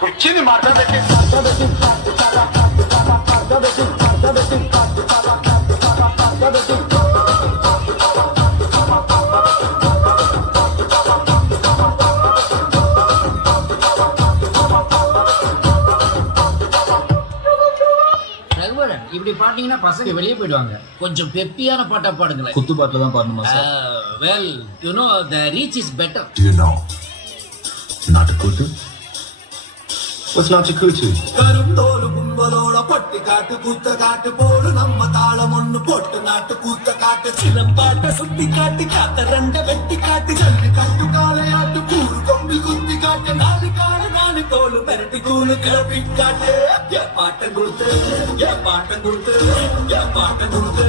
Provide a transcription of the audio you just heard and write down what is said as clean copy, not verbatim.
కుర్చీని మాట్లాడబెట్టి ரகுவரன் இப்படி பாட்டீங்கன்னா பசங்க வெளியே போயிடுவாங்க. கொஞ்சம் பெப்பியான பாட்டா பாடுங்களேன். குத்து பாட்டுல தான் பாடணுமா sir? Well you know the reach is better. Do you know நாட்டுக்கூத்து? What's நாட்டுக்கூத்து? கருந்தோடு கும்பலோட பொட்டி காட்டு கூத்த காட்டு போடு நம்ம தாளம் ஒண்ணு போட்டு நாட்டு கூத்த காட்டு சிலம்பாட்ட சுத்தி காட்டி காத்த ரெண்ட வெட்டி காட்டி ஜல்லி காட்டு காளையாட்டு கூறு கொம்பில் குத்தி காட்டு நாலு காடு நாலு தோல் பெரட்டி கூழு கிளப்பி காட்டு பாட்டம் கொடுத்து பாட்டம் கொடுத்து பாட்டம் கொடுத்து